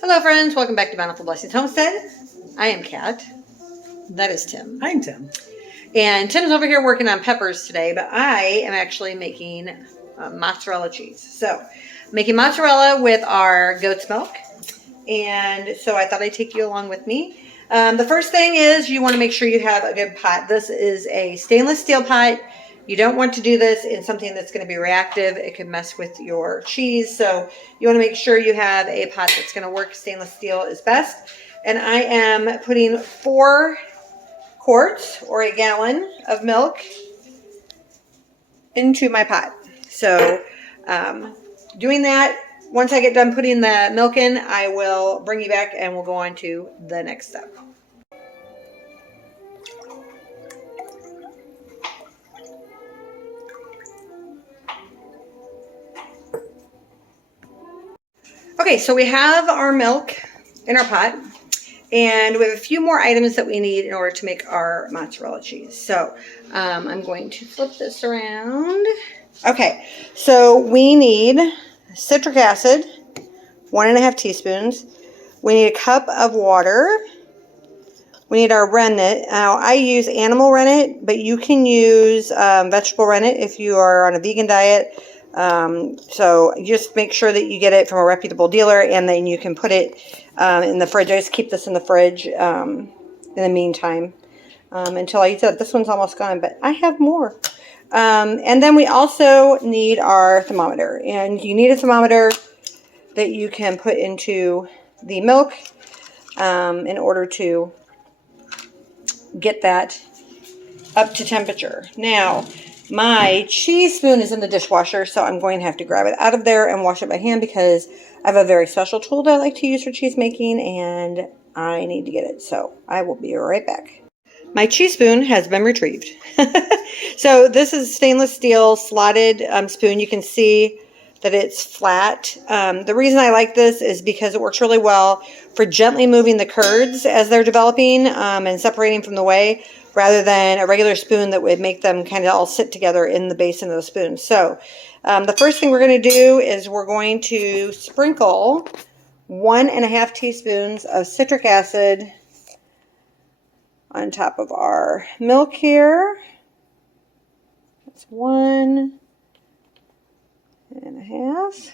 Hello friends, welcome back to Bountiful Blessings Homestead. I am Kat. That is Tim. I'm Tim. And Tim's over here working on peppers today, but I am actually making mozzarella cheese. So, making mozzarella with our goat's milk. And so I thought I'd take you along with me. The first thing is you want to make sure you have a good pot. This is a stainless steel pot. You don't want to do this in something that's going to be reactive. It could mess with your cheese. So you want to make sure you have a pot that's going to work. Stainless steel is best. And I am putting 4 quarts or a gallon of milk into my pot. So doing that, once I get done putting the milk in, I will bring you back and we'll go on to the next step. Okay, so we have our milk in our pot, and we have a few more items that we need in order to make our mozzarella cheese. So I'm going to flip this around. Okay, so we need citric acid, 1.5 teaspoons. We need a cup of water. We need our rennet. Now, I use animal rennet, but you can use vegetable rennet if you are on a vegan diet. So just make sure that you get it from a reputable dealer, and then you can put it in the fridge. I just keep this in the fridge in the meantime until I use it. This one's almost gone, but I have more. And then we also need our thermometer, and you need a thermometer that you can put into the milk in order to get that up to temperature. Now, my cheese spoon is in the dishwasher, so I'm going to have to grab it out of there and wash it by hand because I have a very special tool that I like to use for cheese making, and I need to get it. So I will be right back. My cheese spoon has been retrieved. So this is stainless steel slotted spoon. You can see that it's flat. The reason I like this is because it works really well for gently moving the curds as they're developing and separating from the whey, rather than a regular spoon that would make them kind of all sit together in the basin of the spoon. So the first thing we're going to do is we're going to sprinkle 1.5 teaspoons of citric acid on top of our milk here. That's 1.5.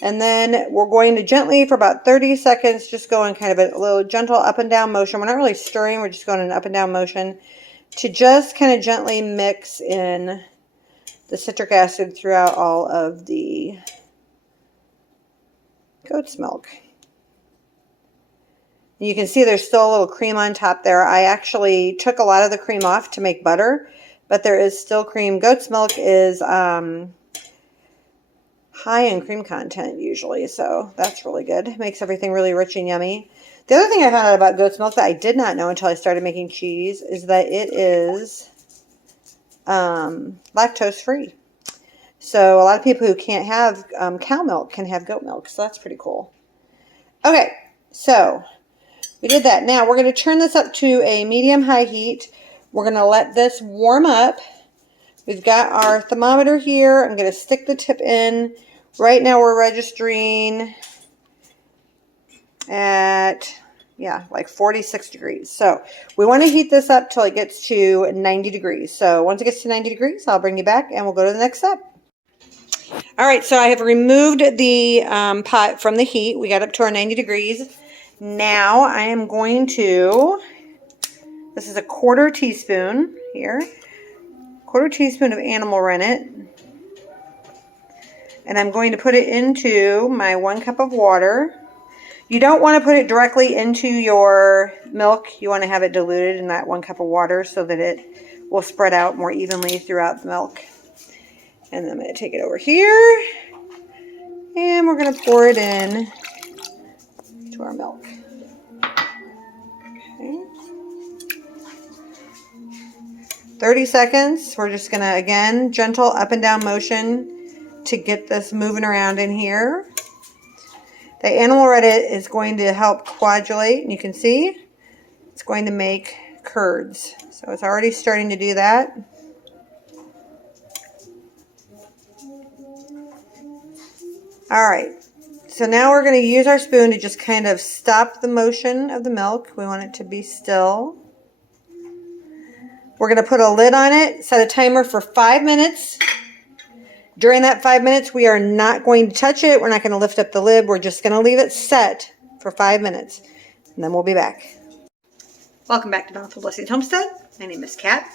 And then we're going to gently, for about 30 seconds, just go in kind of a little gentle up and down motion. We're not really stirring, we're just going in an up and down motion to just kind of gently mix in the citric acid throughout all of the goat's milk. You can see there's still a little cream on top there. I actually took a lot of the cream off to make butter, but there is still cream. Goat's milk is high in cream content usually, so that's really good. It makes everything really rich and yummy. The other thing I found out about goat's milk that I did not know until I started making cheese is that it is lactose free. So a lot of people who can't have cow milk can have goat milk, so that's pretty cool. Okay, so we did that. Now we're going to turn this up to a medium-high heat. We're going to let this warm up. We've got our thermometer here. I'm going to stick the tip in. Right now we're registering at, like 46 degrees. So we want to heat this up till it gets to 90 degrees. So once it gets to 90 degrees, I'll bring you back and we'll go to the next step. All right, so I have removed the pot from the heat. We got up to our 90 degrees. Now I am going to, this is a 1/4 teaspoon here, 1/4 teaspoon of animal rennet. And I'm going to put it into my 1 cup of water. You don't want to put it directly into your milk. You want to have it diluted in that 1 cup of water so that it will spread out more evenly throughout the milk. And then I'm going to take it over here. And we're going to pour it in to our milk. Okay. 30 seconds. We're just going to, again, gentle up and down motion to get this moving around in here. The animal rennet is going to help coagulate, and you can see it's going to make curds. So it's already starting to do that. All right, so now we're going to use our spoon to just kind of stop the motion of the milk. We want it to be still. We're going to put a lid on it, set a timer for 5 minutes. During that 5 minutes, we are not going to touch it. We're not going to lift up the lid. We're just going to leave it set for 5 minutes, and then we'll be back. Welcome back to Bountiful Blessings Homestead. My name is Kat,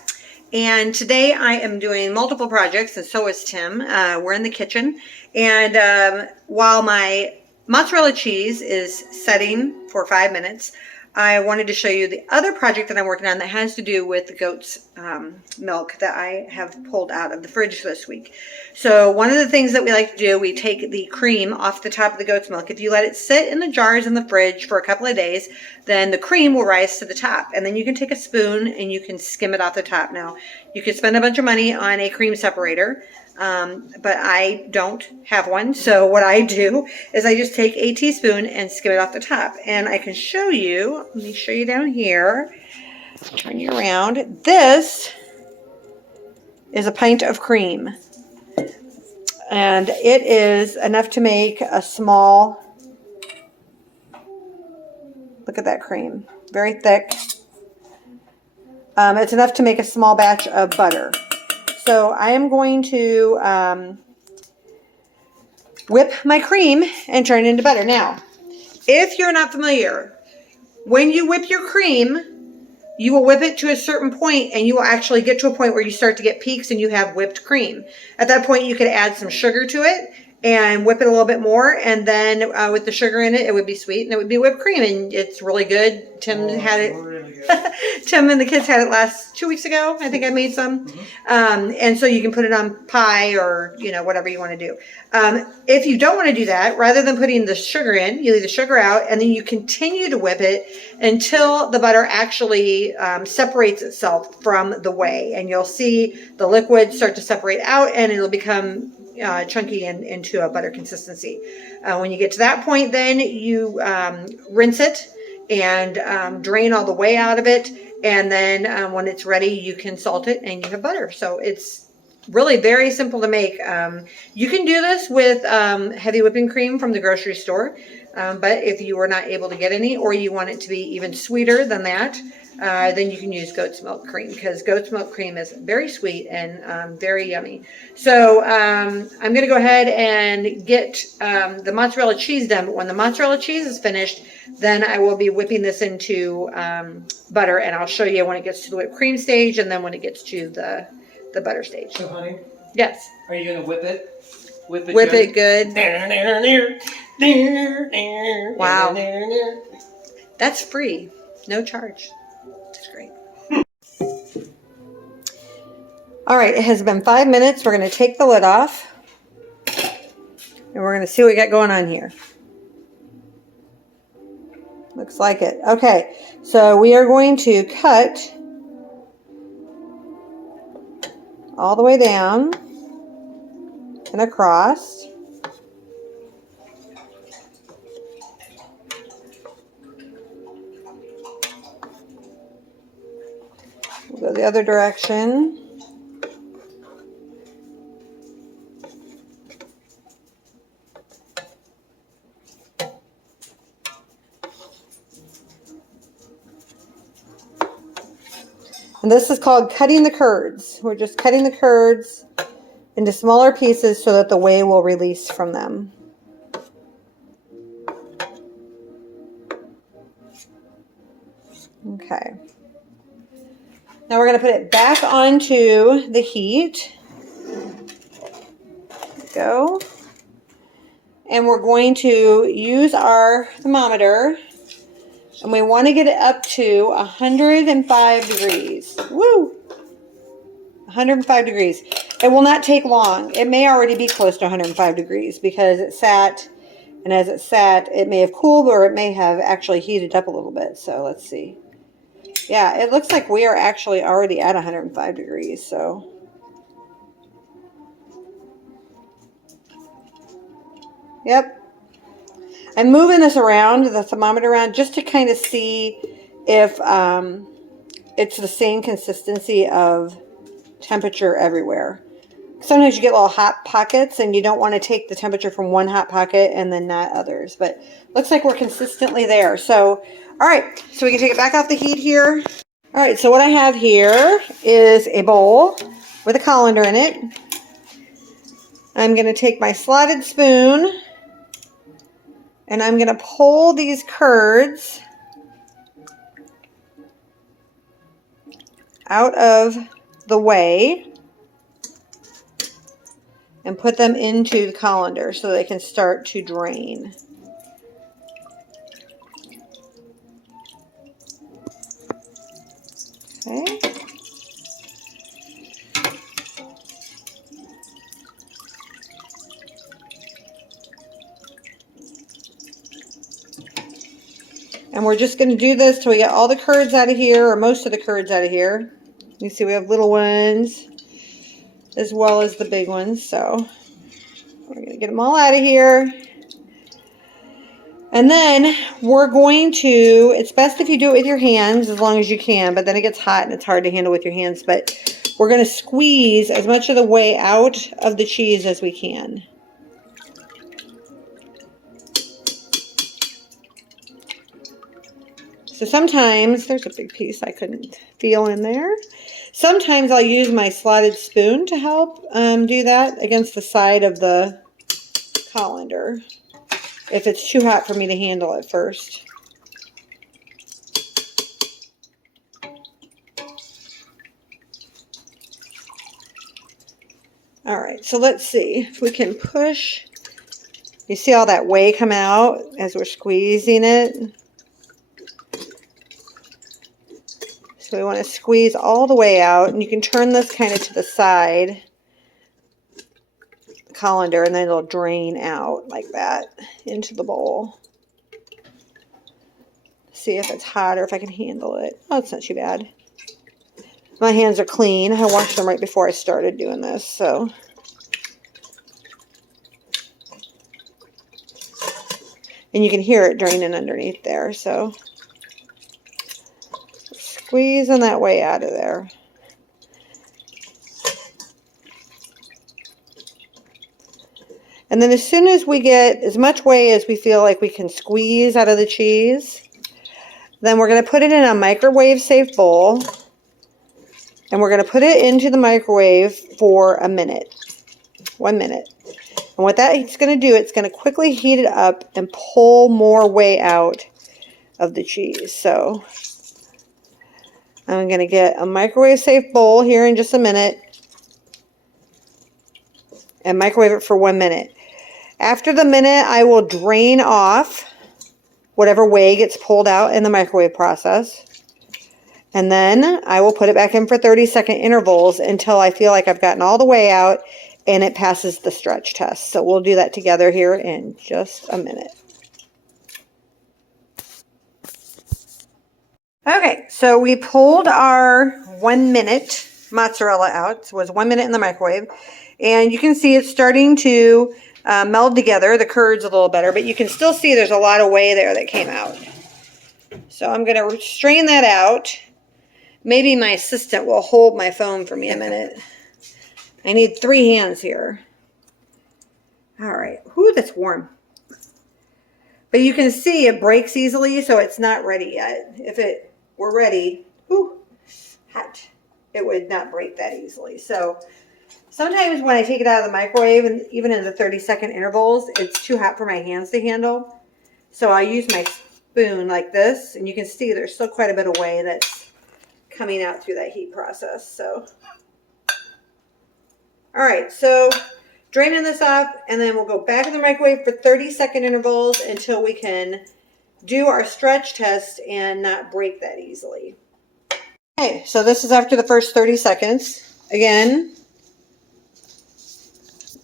and today I am doing multiple projects, and so is Tim. We're in the kitchen, and while my mozzarella cheese is setting for 5 minutes, I wanted to show you the other project that I'm working on that has to do with the goat's milk that I have pulled out of the fridge this week. So one of the things that we like to do, we take the cream off the top of the goat's milk. If you let it sit in the jars in the fridge for a couple of days, then the cream will rise to the top. And then you can take a spoon and you can skim it off the top. Now, you could spend a bunch of money on a cream separator, but I don't have one. So what I do is I just take a teaspoon and skim it off the top. And I can show you, let me show you down here, turn you around. This is a pint of cream. And it is enough to make a small, look at that cream, very thick. It's enough to make a small batch of butter. So I am going to whip my cream and turn it into butter. Now, if you're not familiar, when you whip your cream, you will whip it to a certain point and you will actually get to a point where you start to get peaks and you have whipped cream. At that point, you could add some sugar to it and whip it a little bit more. And then with the sugar in it, it would be sweet and it would be whipped cream. And it's really good. Tim had it. Really good. Tim and the kids had it 2 weeks ago. I think I made some. And so you can put it on pie or, whatever you want to do. If you don't want to do that, rather than putting the sugar in, you leave the sugar out and then you continue to whip it until the butter actually separates itself from the whey. And you'll see the liquid start to separate out and it'll become chunky and into a butter consistency. When you get to that point, then you rinse it and drain all the whey out of it. And then when it's ready, you can salt it and you have butter. So it's really very simple to make. You can do this with heavy whipping cream from the grocery store. But if you are not able to get any, or you want it to be even sweeter than that, then you can use goat's milk cream, because goat's milk cream is very sweet and very yummy. So I'm going to go ahead and get the mozzarella cheese done. But when the mozzarella cheese is finished, then I will be whipping this into butter, and I'll show you when it gets to the whipped cream stage and then when it gets to the butter stage. So, honey? Yes. Are you going to whip it? Whip it good. Wow. That's free. No charge. That's great. All right, it has been 5 minutes. We're going to take the lid off. And we're going to see what we got going on here. Looks like it. Okay, so we are going to cut all the way down and across. We'll go the other direction. And this is called cutting the curds. We're just cutting the curds into smaller pieces so that the whey will release from them. Okay. Now we're going to put it back onto the heat. There we go. And we're going to use our thermometer. And we want to get it up to 105 degrees. Woo! 105 degrees. It will not take long. It may already be close to 105 degrees because it sat, and as it sat, it may have cooled or it may have actually heated up a little bit. So let's see. Yeah, it looks like we are actually already at 105 degrees. So yep. I'm moving this around, the thermometer around, just to kind of see if it's the same consistency of temperature everywhere. sometimes you get little hot pockets and you don't want to take the temperature from one hot pocket and then not others. But looks like we're consistently there. So, all right, so we can take it back off the heat here. All right, so what I have here is a bowl with a colander in it. I'm going to take my slotted spoon and I'm going to pull these curds out of the way and put them into the colander so they can start to drain. Okay. And we're just going to do this till we get all the curds out of here, or most of the curds out of here. You see we have little ones as well as the big ones, so we're going to get them all out of here. And then we're going to, it's best if you do it with your hands as long as you can, but then it gets hot and it's hard to handle with your hands. But we're going to squeeze as much of the way out of the cheese as we can. So sometimes, there's a big piece I couldn't feel in there. Sometimes I'll use my slotted spoon to help do that against the side of the colander if it's too hot for me to handle at first. All right, so let's see if we can push. You see all that whey come out as we're squeezing it? So we want to squeeze all the way out, and you can turn this kind of to the side, the colander, and then it'll drain out like that into the bowl. See if it's hot or if I can handle it. Oh, it's not too bad. My hands are clean. I washed them right before I started doing this, so. And you can hear it draining underneath there, so. Squeezing that way out of there. And then as soon as we get as much whey as we feel like we can squeeze out of the cheese, then we're going to put it in a microwave safe bowl. And we're going to put it into the microwave for a minute. 1 minute. And what that's going to do, it's going to quickly heat it up and pull more whey out of the cheese. So I'm going to get a microwave safe bowl here in just a minute and microwave it for 1 minute. After the minute, I will drain off whatever whey gets pulled out in the microwave process. And then I will put it back in for 30-second intervals until I feel like I've gotten all the whey out and it passes the stretch test. So we'll do that together here in just a minute. Okay, so we pulled our 1 minute mozzarella out. It was 1 minute in the microwave. And you can see it's starting to meld together. The curds a little better, but you can still see there's a lot of whey there that came out. So I'm going to strain that out. Maybe my assistant will hold my phone for me a minute. I need 3 hands here. All right. Whew, that's warm. But you can see it breaks easily, so it's not ready yet. If it were ready, whew, hot, it would not break that easily. So sometimes when I take it out of the microwave, and even in the 30-second intervals, it's too hot for my hands to handle. So I use my spoon like this, and you can see there's still quite a bit of whey that's coming out through that heat process. So, all right, so draining this off, and then we'll go back in the microwave for 30-second intervals until we can do our stretch test and not break that easily. Okay, so this is after the first 30 seconds. Again,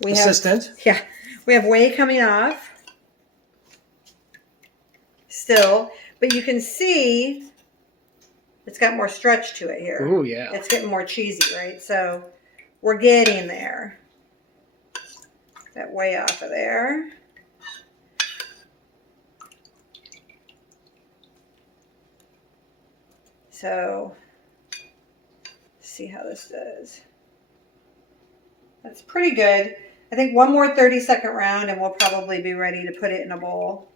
we have whey coming off still, but you can see it's got more stretch to it here. Oh, yeah. It's getting more cheesy, right? So we're getting there. That whey off of there. So, see how this does. That's pretty good. I think one more 30-second round and we'll probably be ready to put it in a bowl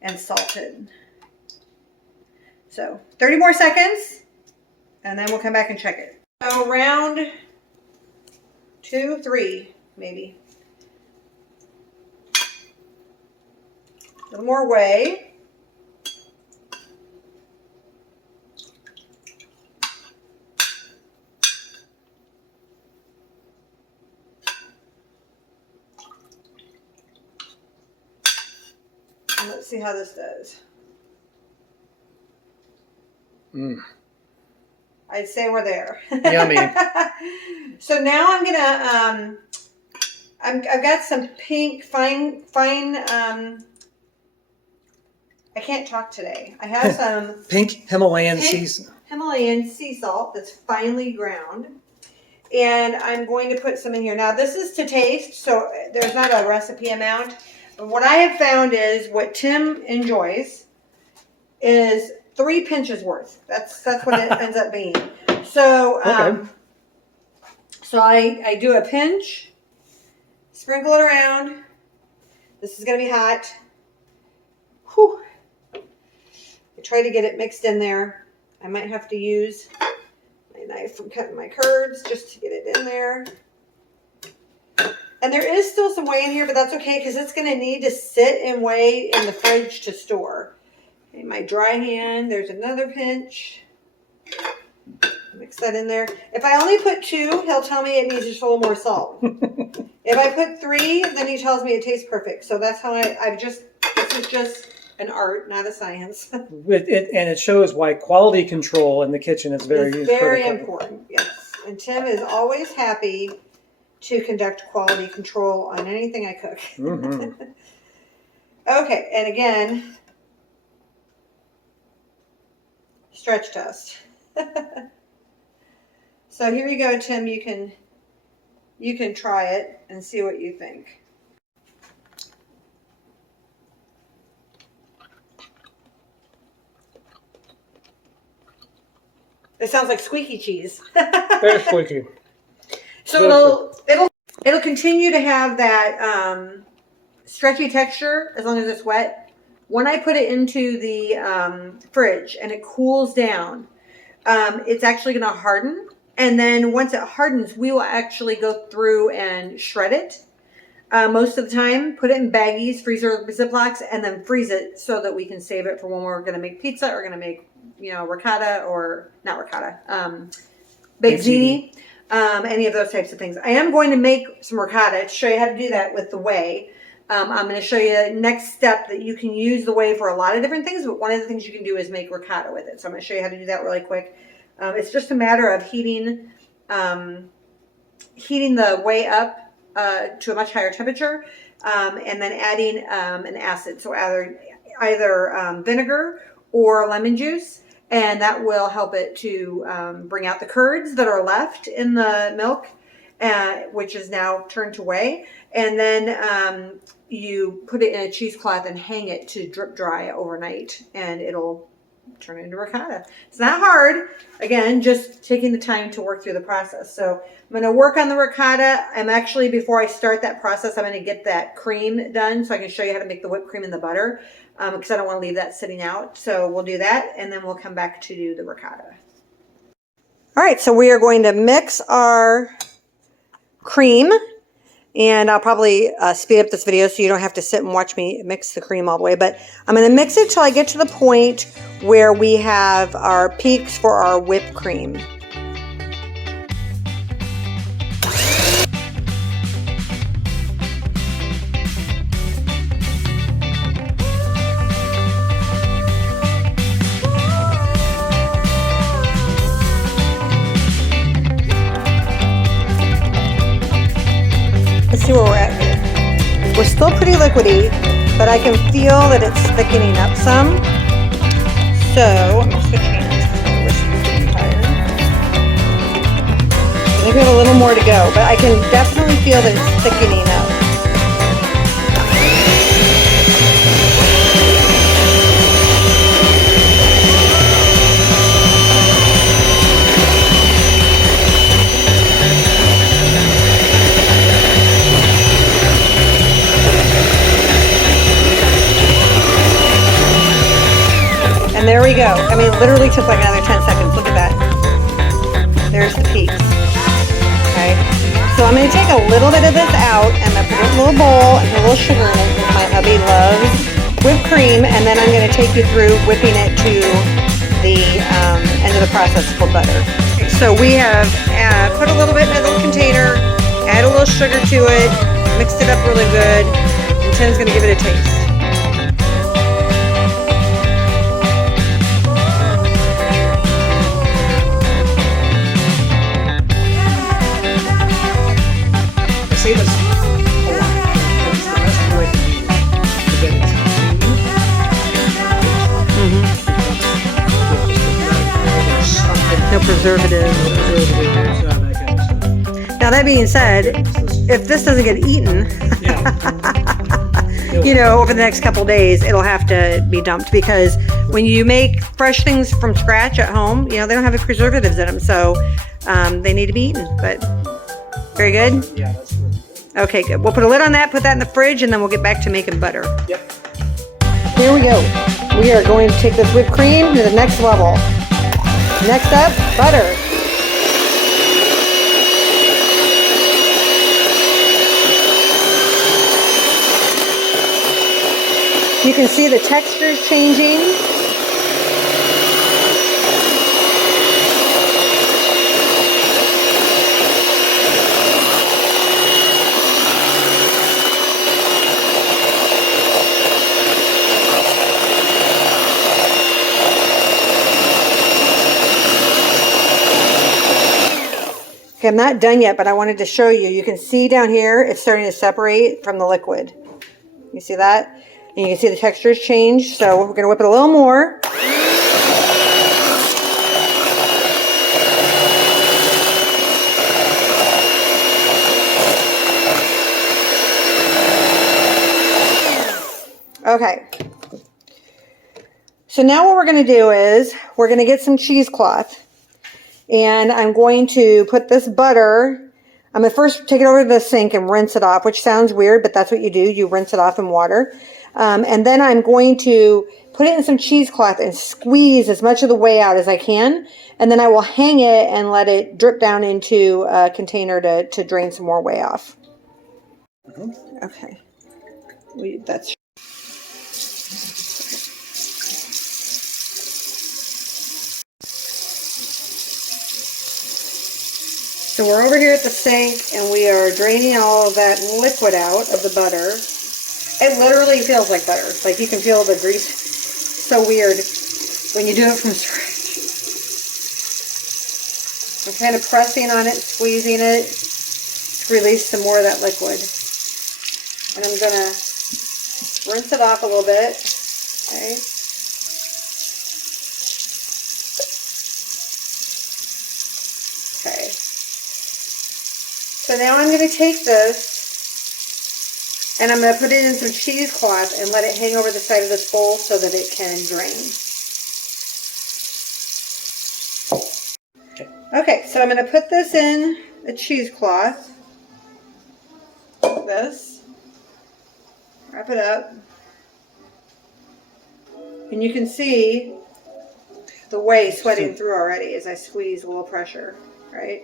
and salt it. So 30 more seconds and then we'll come back and check it. So round 2, 3, maybe. A little more whey. And let's see how this does. I'd say we're there. Yummy. So now I'm gonna I've got some pink fine I can't talk today. I have some pink Himalayan sea salt that's finely ground. And I'm going to put some in here. Now this is to taste, so there's not a recipe amount. But what I have found is what Tim enjoys is 3 pinches worth. That's what it ends up being. So Okay. so I do a pinch, sprinkle it around. This is gonna be hot. Whew. I try to get it mixed in there. I might have to use my knife from cutting my curds just to get it in there. And there is still some whey in here, but that's okay because it's going to need to sit and whey in the fridge to store. Okay, my dry hand, there's another pinch. Mix that in there. If I only put 2, he'll tell me it needs just a little more salt. If I put 3, then he tells me it tastes perfect. So that's how this is just an art, not a science. And it shows why quality control in the kitchen is very important. Yes. And Tim is always happy to conduct quality control on anything I cook. Mm-hmm. Okay, and again, stretch test. So here you go, Tim. You can try it and see what you think. It sounds like squeaky cheese. Very squeaky. So it'll continue to have that stretchy texture as long as it's wet. When I put it into the fridge and it cools down, it's actually going to harden. And then once it hardens, we will actually go through and shred it. Most of the time, put it in baggies, freezer Ziplocs, and then freeze it so that we can save it for when we're going to make pizza or going to make, ricotta or not ricotta, baked ziti. Any of those types of things. I am going to make some ricotta to show you how to do that with the whey. I'm going to show you next step that you can use the whey for a lot of different things, but one of the things you can do is make ricotta with it. So I'm going to show you how to do that really quick. It's just a matter of heating the whey up to a much higher temperature, and then adding an acid. So either vinegar or lemon juice. And that will help it to bring out the curds that are left in the milk, which is now turned to whey. And then you put it in a cheesecloth and hang it to drip dry overnight, and it'll turn into ricotta. It's not hard. Again, just taking the time to work through the process. So I'm going to work on the ricotta. Before I start that process, I'm going to get that cream done so I can show you how to make the whipped cream and the butter. Because I don't want to leave that sitting out. So we'll do that, and then we'll come back to do the ricotta. All right, so we are going to mix our cream, and I'll probably speed up this video so you don't have to sit and watch me mix the cream all the way, but I'm going to mix it till I get to the point where we have our peaks for our whipped cream. See where we're at here. We're still pretty liquidy, but I can feel that it's thickening up some. So I'm going to switch hands because my wrist is getting tired. I think we have a little more to go, but I can definitely feel that it's thickening up. And there we go. I mean, it literally took like another 10 seconds. Look at that. There's the peaks. Okay. So I'm going to take a little bit of this out and I'm going to put it in a little bowl and put a little sugar in it because my hubby loves whipped cream. And then I'm going to take you through whipping it to the end of the process called butter. Okay, so we have put a little bit in a little container, add a little sugar to it, mixed it up really good, and Tim's going to give it a taste. I say this a lot. It's the best way to get it. No preservatives. Now that being said, if this doesn't get eaten, you know, over the next couple of days, it'll have to be dumped because when you make fresh things from scratch at home, you know, they don't have the preservatives in them, so they need to be eaten. But very good. Yeah, that's really good. Okay, good. We'll put a lid on that, put that in the fridge, and then we'll get back to making butter. Yep. Here we go. We are going to take this whipped cream to the next level. Next up, butter. You can see the textures changing. Okay, I'm not done yet, but I wanted to show you. You can see down here, it's starting to separate from the liquid. You see that? And you can see the textures change. So we're going to whip it a little more. Okay. So now what we're going to do is we're going to get some cheesecloth. And I'm going to put this butter, I'm going to first take it over to the sink and rinse it off, which sounds weird, but that's what you do. You rinse it off in water. And then I'm going to put it in some cheesecloth and squeeze as much of the way out as I can. And then I will hang it and let it drip down into a container to drain some more whey off. Okay. That's So we're over here at the sink and we are draining all of that liquid out of the butter. It literally feels like butter. Like you can feel the grease. So weird when you do it from scratch. I'm kind of pressing on it, squeezing it to release some more of that liquid. And I'm going to rinse it off a little bit. Okay. Okay. So now I'm going to take this and I'm going to put it in some cheesecloth and let it hang over the side of this bowl so that it can drain. Okay, so I'm going to put this in a cheesecloth, like this, wrap it up, and you can see the whey sweating through already as I squeeze a little pressure, right?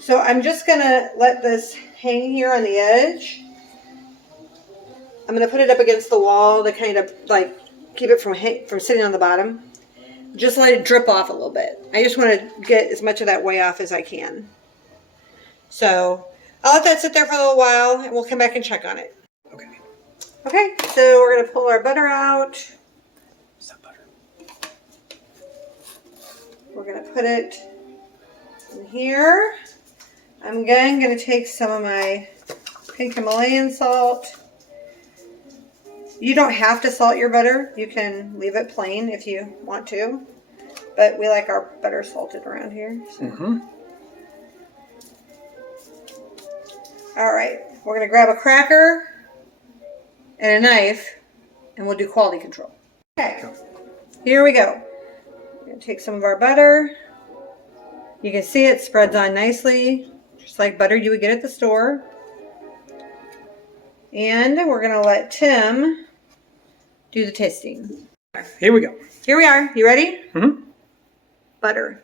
So I'm just going to let this hang here on the edge. I'm going to put it up against the wall to kind of like keep it from sitting on the bottom. Just let it drip off a little bit. I just want to get as much of that whey off as I can. So I'll let that sit there for a little while and we'll come back and check on it. Okay. Okay, so we're going to pull our butter out. What's that butter? We're going to put it in here. I'm again going to take some of my pink Himalayan salt. You don't have to salt your butter. You can leave it plain if you want to. But we like our butter salted around here. So. All right. We're going to grab a cracker and a knife and we'll do quality control. Okay. Here we go. We're going to take some of our butter. You can see it spreads on nicely, just like butter you would get at the store. And we're going to let Tim do the tasting. Here we go. Here we are. You ready? Mm-hmm. Butter.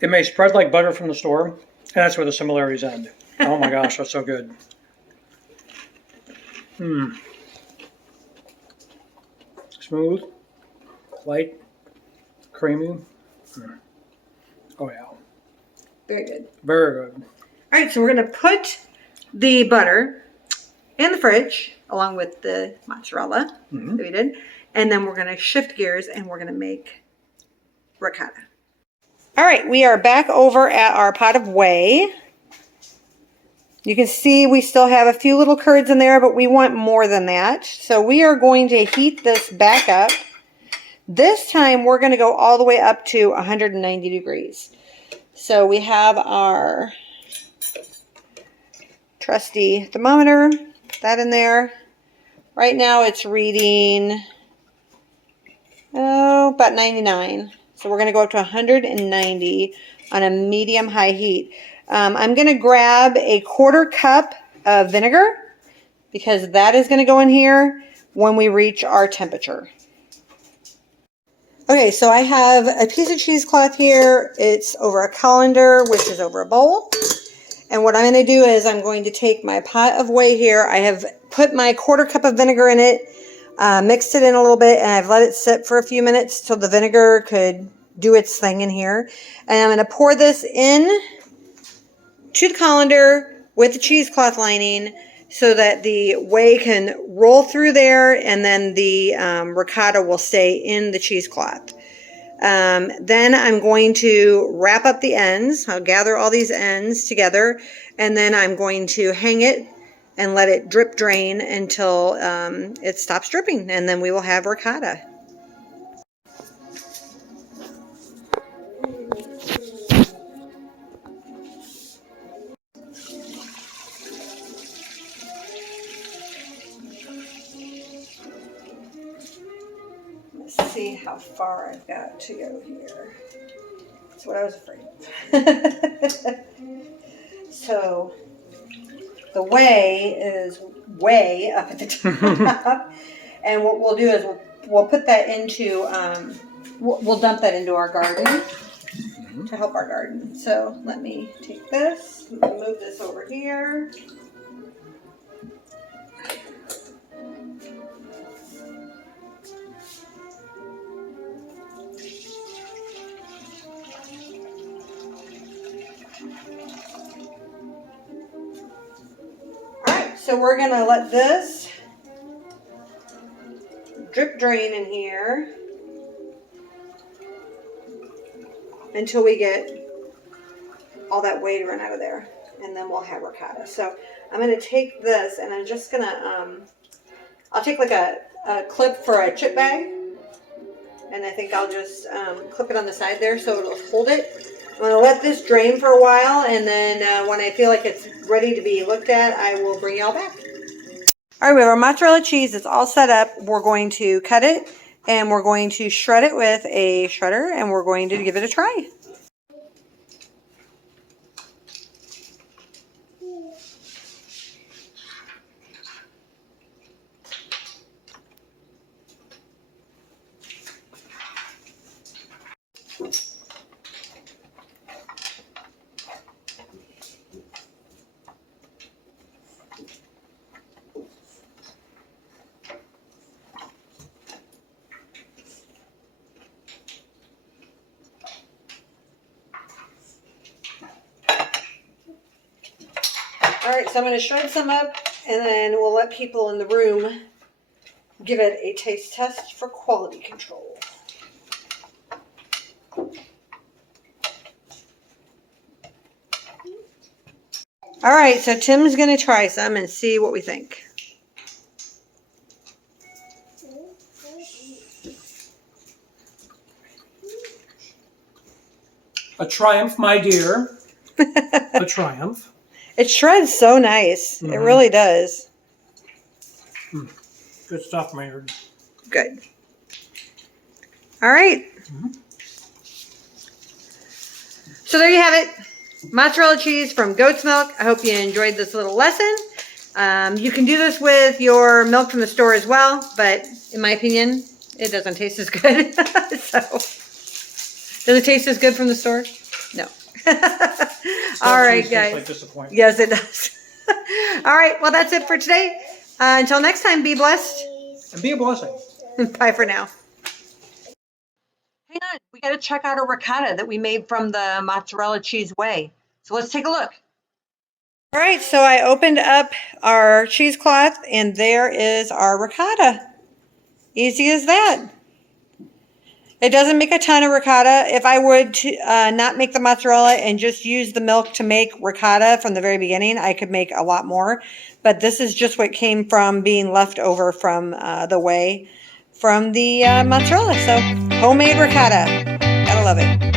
It may spread like butter from the store, and that's where the similarities end. Oh my gosh, that's so good. Mmm. Smooth, light, creamy. Mm. Oh yeah. Very good. Very good. All right, so we're going to put the butter in the fridge along with the mozzarella that we did. And then we're going to shift gears and we're going to make ricotta. All right, we are back over at our pot of whey. You can see we still have a few little curds in there, but we want more than that. So we are going to heat this back up. This time we're going to go all the way up to 190 degrees. So we have our trusty thermometer, that in there. Right now it's reading, about 99. So we're going to go up to 190 on a medium-high heat. I'm going to grab a 1/4 cup of vinegar because that is going to go in here when we reach our temperature. Okay, so I have a piece of cheesecloth here. It's over a colander, which is over a bowl. And what I'm going to do is I'm going to take my pot of whey here. I have put my 1/4 cup of vinegar in it, mixed it in a little bit, and I've let it sit for a few minutes so the vinegar could do its thing in here. And I'm going to pour this in to the colander with the cheesecloth lining so that the whey can roll through there and then the ricotta will stay in the cheesecloth. Then I'm going to wrap up the ends. I'll gather all these ends together and then I'm going to hang it and let it drip drain until it stops dripping, and then we will have ricotta. Let's see how far I've got to go here. That's what I was afraid of. So the whey is way up at the top. And what we'll do is we'll put that into, we'll dump that into our garden to help our garden. So let me take this, move this over here. So we're going to let this drip drain in here until we get all that whey to run out of there. And then we'll have ricotta. So I'm going to take this and I'm just going to, I'll take like a clip for a chip bag. And I think I'll just clip it on the side there so it'll hold it. I'm going to let this drain for a while, and then when I feel like it's ready to be looked at, I will bring y'all back. All right, we have our mozzarella cheese. It's all set up. We're going to cut it, and we're going to shred it with a shredder, and we're going to give it a try. All right, so I'm going to shred some up, and then we'll let people in the room give it a taste test for quality control. All right, so Tim's going to try some and see what we think. A triumph, my dear. A triumph. It shreds so nice. It really does. Good stuff, Maynard. Good. All right. So there you have it. mozzarella cheese from goat's milk. I hope you enjoyed this little lesson. You can do this with your milk from the store as well, but in my opinion, it doesn't taste as good. So, does it taste as good from the store? No. All right, Cheese tastes guys. like disappointment. Yes, it does. All right, well, that's it for today. Until next time, be blessed. And be a blessing. Bye for now. Hang on, we got to check out our ricotta that we made from the mozzarella cheese whey. So let's take a look. All right, so I opened up our cheesecloth and there is our ricotta. Easy as that. It doesn't make a ton of ricotta. If I would not make the mozzarella and just use the milk to make ricotta from the very beginning, I could make a lot more. But this is just what came from being left over from the whey from the mozzarella. So homemade ricotta. Gotta love it.